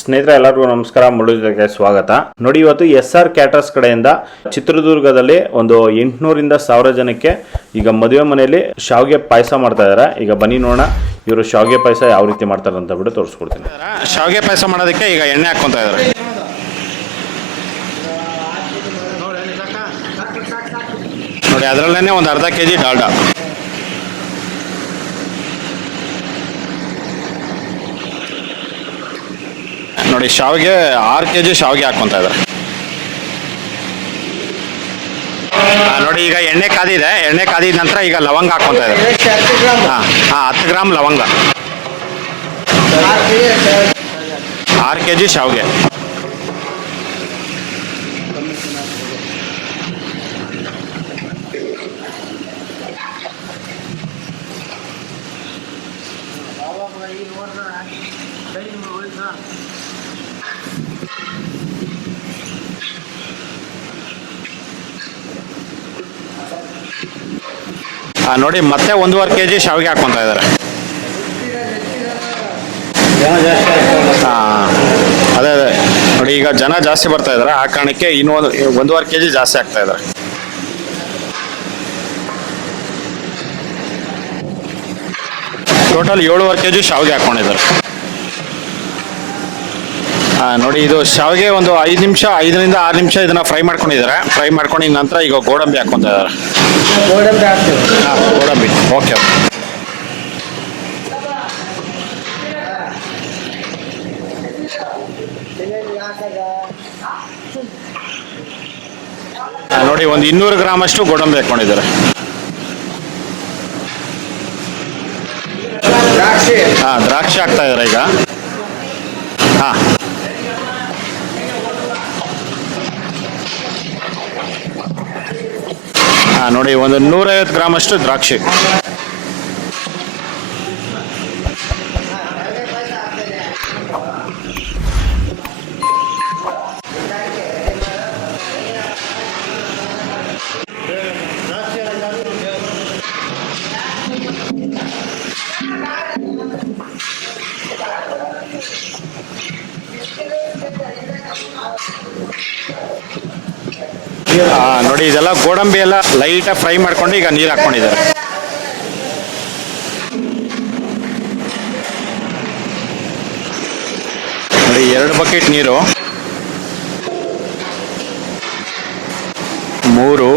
ಸ್ನೇಹಿತರೆ ಎಲ್ಲರಿಗೂ ನಮಸ್ಕಾರ. ಮುಳುಗಕ್ಕೆ ಸ್ವಾಗತ. ನೋಡಿ, ಇವತ್ತು SR ಕ್ಯಾಟರ್ಸ್ ಕಡೆಯಿಂದ ಚಿತ್ರದುರ್ಗದಲ್ಲಿ ಒಂದು 800ರಿಂದ 1000 ಜನಕ್ಕೆ ಈಗ ಮದುವೆ ಮನೆಯಲ್ಲಿ ಶಾವಿಗೆ ಪಾಯಸ ಮಾಡ್ತಾ ಇದ್ದಾರೆ. ಈಗ ಬನ್ನಿ ನೋಡೋಣ ಇವರು ಶಾವಿಗೆ ಪಾಯಸ ಯಾವ ರೀತಿ ಮಾಡ್ತಾರೆ ಅಂತ ಬಿಟ್ಟು ತೋರಿಸ್ಕೊಡ್ತೀನಿ. ಶಾವಿಗೆ ಪಾಯಸ ಮಾಡೋದಕ್ಕೆ ಈಗ ಎಣ್ಣೆ ಹಾಕ್ಕೊಂತ ಇದ್ದಾರೆ. ನೋಡಿ, ಅದರಲ್ಲೇ ಒಂದು ಅರ್ಧ kg ಡಾಲ್ಡಾ, ನೋಡಿ ಶಾವಿಗೆ 6 kg ಶಾವಿಗೆ ಹಾಕ್ಕೊಂತ ಇದ್ದಾರೆ. ನೋಡಿ, ಈಗ ಎಣ್ಣೆ ಕಾದಿದೆ. ಎಣ್ಣೆ ಕಾದಿದ ನಂತರ ಈಗ ಲವಂಗ ಹಾಕ್ಕೊಂತ ಇದ್ದಾರೆ. 10 ಗ್ರಾಮ್ ಲವಂಗ, 6 kg ಶಾವಿಗೆ. ನೋಡಿ, ಮತ್ತೆ 1.5 kg ಶಾವಿಗೆ ಹಾಕ್ಕೊಂತ ಇದ್ದಾರೆ. ಅದೇ ನೋಡಿ, ಈಗ ಜನ ಜಾಸ್ತಿ ಬರ್ತಾ ಇದ್ದಾರೆ. ಆ ಕಾರಣಕ್ಕೆ ಇನ್ನೂ 1.5 kg ಜಾಸ್ತಿ ಆಗ್ತಾ ಇದ್ದಾರೆ. ಟೋಟಲ್ 7.5 kg ಶಾವಿಗೆ ಹಾಕ್ಕೊಂಡಿದ್ದಾರೆ. ನೋಡಿ, ಇದು ಶಾವಿಗೆ ಒಂದು 5 ನಿಮಿಷ, 5ರಿಂದ 6 ನಿಮಿಷ ಇದನ್ನ ಫ್ರೈ ಮಾಡ್ಕೊಂಡಿದ್ದಾರೆ. ಫ್ರೈ ಮಾಡ್ಕೊಂಡಿದ ನಂತರ ಈಗ ಗೋಡಂಬಿ ಹಾಕ್ಕೊಂತ ಇದ್ದಾರೆ. ಗೋಡಂಬಿ ಓಕೆ. ನೋಡಿ, ಒಂದು 200 ಗ್ರಾಮ್ ಅಷ್ಟು ಗೋಡಂಬಿ ಹಾಕ್ಕೊಂಡಿದ್ದಾರೆ. ದ್ರಾಕ್ಷಿ ಹಾಕ್ತಾ ಇದ್ದಾರೆ ಈಗ. ನೋಡಿ, ಒಂದು 150 ಗ್ರಾಮ್ ಅಷ್ಟು ದ್ರಾಕ್ಷಿ. ನೋಡಿ, ಇದೆಲ್ಲ ಗೋಡಂಬಿ ಎಲ್ಲ ಲೈಟಾಗಿ ಫ್ರೈ ಮಾಡ್ಕೊಂಡು ಈಗ ನೀರು ಹಾಕ್ಕೊಂಡಿದ್ದಾರೆ. ನೋಡಿ, 2 ಬಕೆಟ್ ನೀರು, 3,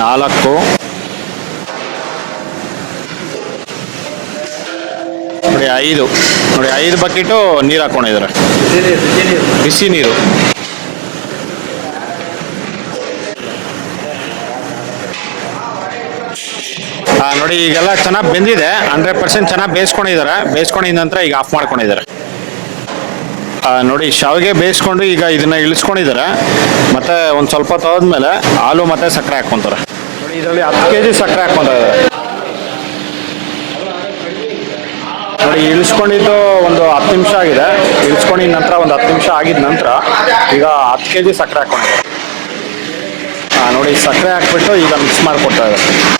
4, ನೋಡಿ 5. ನೋಡಿ, 5 ಬಕೆಟು ನೀರು ಹಾಕ್ಕೊಂಡಿದ್ದಾರೆ, ಬಿಸಿ ನೀರು. ನೋಡಿ, ಈಗೆಲ್ಲ ಚೆನ್ನಾಗಿ ಬೆಂದಿದೆ. 100% ಚೆನ್ನಾಗಿ ಬೇಯಿಸ್ಕೊಂಡಿದ್ದಾರೆ. ಬೇಯಿಸ್ಕೊಂಡಿದ ನಂತರ ಈಗ ಆಫ್ ಮಾಡ್ಕೊಂಡಿದ್ದಾರೆ. ನೋಡಿ, ಶಾವಿಗೆ ಬೇಯಿಸ್ಕೊಂಡು ಈಗ ಇದನ್ನ ಇಳಿಸ್ಕೊಂಡಿದ್ದಾರೆ. ಮತ್ತೆ ಒಂದು ಸ್ವಲ್ಪ ತೋದ್ಮೇಲೆ ಹಾಲು ಮತ್ತೆ ಸಕ್ಕರೆ ಹಾಕ್ಕೊಂತಾರೆ. ನೋಡಿ, ಇದರಲ್ಲಿ 10 kg ಸಕ್ಕರೆ ಹಾಕ್ಕೊಂತ ಇದ್ದಾರೆ. ನೋಡಿ, ಇಳಿಸ್ಕೊಂಡಿದ್ದು ಒಂದು 10 ನಿಮಿಷ ಆಗಿದೆ. ಇಳಿಸ್ಕೊಂಡಿದ ನಂತರ ಒಂದು 10 ನಿಮಿಷ ಆಗಿದ ನಂತರ ಈಗ 10 kg ಸಕ್ಕರೆ ಹಾಕ್ಕೊಂಡಿದ್ದಾರೆ. ನೋಡಿ, ಸಕ್ಕರೆ ಹಾಕ್ಬಿಟ್ಟು ಈಗ ಮಿಕ್ಸ್ ಮಾಡಿಕೊಡ್ತಾ ಇದ್ದಾರೆ.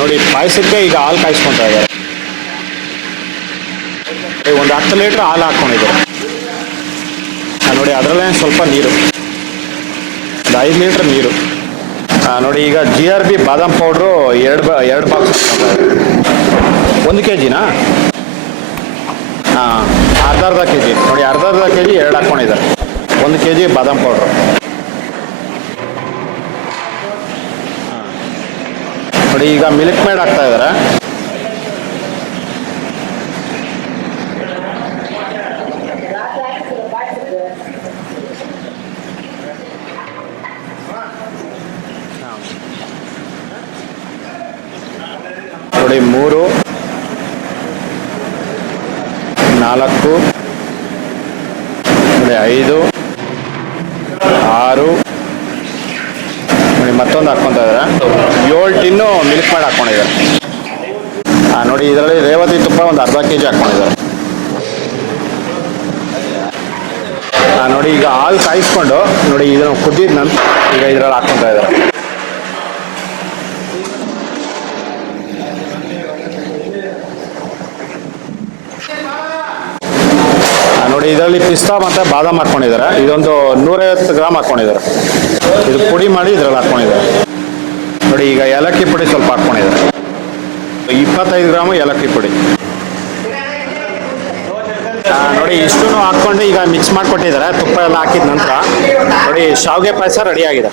ನೋಡಿ, ಪಾಯಸಕ್ಕೆ ಈಗ ಹಾಲು ಕಾಯಿಸ್ಕೊತಾ ಇದ್ದಾರೆ. ಒಂದು 10 ಲೀಟ್ರ್ ಹಾಲು ಹಾಕ್ಕೊಂಡಿದ್ದಾರೆ. ನೋಡಿ, ಅದರಲ್ಲೇ ಸ್ವಲ್ಪ ನೀರು, ಒಂದು 5 ಲೀಟ್ರ್ ನೀರು. ನೋಡಿ, ಈಗ GRB ಬಾದಾಮ್ ಪೌಡ್ರು 2 ಬಾಕ್ಸ್. 1 kgನಾ? ಅರ್ಧ kg. ನೋಡಿ, ಅರ್ಧ kg 2 ಹಾಕ್ಕೊಂಡಿದ್ದಾರೆ. 1 kg ಬಾದಾಮ್ ಪೌಡ್ರು. ನೋಡಿ, ಈಗ ಮಿಲ್ಕ್ ಮೇಡ್ ಹಾಕ್ತಾ ಇದ್ದಾರೆ. ನೋಡಿ, 3, 4, ನೋಡಿ 5, 6 ನೋಡಿ ಮತ್ತೊಂದು ಹಾಕ್ಕೊಂತ ಇದ್ದಾರೆ 7 ಟಿನ್ನು ಮಿಲ್ಕ್ ಮೇಡ್ ಹಾಕ್ಕೊಂಡಿದ್ದಾರೆ. ನೋಡಿ ಇದರಲ್ಲಿ ರೇವತಿ ತುಪ್ಪ ಒಂದು ಅರ್ಧ kg ಹಾಕ್ಕೊಂಡಿದ್ದಾರೆ. ನೋಡಿ ಈಗ ಹಾಲು ಕಾಯಿಸ್ಕೊಂಡು ನೋಡಿ ಇದನ್ನು ಕುದ್ದಿದ ನಂತರ ಈಗ ಇದರಲ್ಲಿ ಹಾಕ್ಕೊತಾ ಇದ್ದಾರೆ. ನೋಡಿ ಇದರಲ್ಲಿ ಪಿಸ್ತಾ ಮತ್ತು ಬಾದಾಮ್ ಹಾಕ್ಕೊಂಡಿದ್ದಾರೆ. ಇದೊಂದು 150 ಗ್ರಾಮ್ ಹಾಕ್ಕೊಂಡಿದ್ದಾರೆ. ಇದು ಪುಡಿ ಮಾಡಿ ಇದರಲ್ಲಿ ಹಾಕ್ಕೊಂಡಿದ್ದಾರೆ. ನೋಡಿ ಈಗ ಏಲಕ್ಕಿ ಪುಡಿ ಸ್ವಲ್ಪ ಹಾಕ್ಕೊಂಡಿದ್ದಾರೆ. 25 ಗ್ರಾಮು ಏಲಕ್ಕಿ ಪುಡಿ. ನೋಡಿ ಇಷ್ಟು ಹಾಕ್ಕೊಂಡು ಈಗ ಮಿಕ್ಸ್ ಮಾಡಿಕೊಟ್ಟಿದ್ದಾರೆ. ತುಪ್ಪ ಎಲ್ಲ ಹಾಕಿದ ನಂತರ ನೋಡಿ ಶಾವಿಗೆ ಪಾಯಸ ರೆಡಿ ಆಗಿದೆ.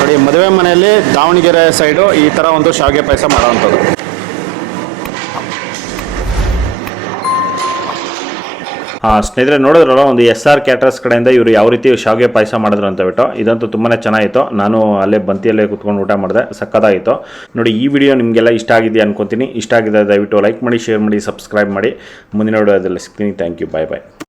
ನೋಡಿ ಮದುವೆ ಮನೆಯಲ್ಲಿ ದಾವಣಗೆರೆ ಸೈಡು ಈ ಥರ ಒಂದು ಶಾವಿಗೆ ಪಾಯಸ ಮಾಡೋವಂಥದ್ದು. ಸ್ನೇಹಿತರೆ ನೋಡಿದ್ರಲ್ಲ, ಒಂದು SR ಕ್ಯಾಟರರ್ಸ್ ಕಡೆಯಿಂದ ಇವರು ಯಾವ ರೀತಿ ಶಾವಿಗೆ ಪಾಯಸ ಮಾಡಿದ್ರು ಅಂತ ಬಿಟ್ಟು ಇದಂತೂ ತುಂಬಾ ಚೆನ್ನಾಗಿತ್ತು. ನಾನು ಅಲ್ಲೇ ಬಂತಿಯಲ್ಲೇ ಕುತ್ಕೊಂಡು ಊಟ ಮಾಡಿದೆ, ಸಕ್ಕತ್ತಾಗಿತ್ತು. ನೋಡಿ ಈ ವಿಡಿಯೋ ನಿಮಗೆಲ್ಲ ಇಷ್ಟ ಆಗಿದೆ ಅನ್ಕೊತೀನಿ. ಇಷ್ಟ ಆಗಿದೆ ದಯವಿಟ್ಟು ಲೈಕ್ ಮಾಡಿ, ಶೇರ್ ಮಾಡಿ, ಸಬ್ಸ್ಕ್ರೈಬ್ ಮಾಡಿ. ಮುಂದಿನ ವಿಡಿಯೋದಲ್ಲಿ ಸಿಗ್ತೀನಿ. Thank you. Bye bye.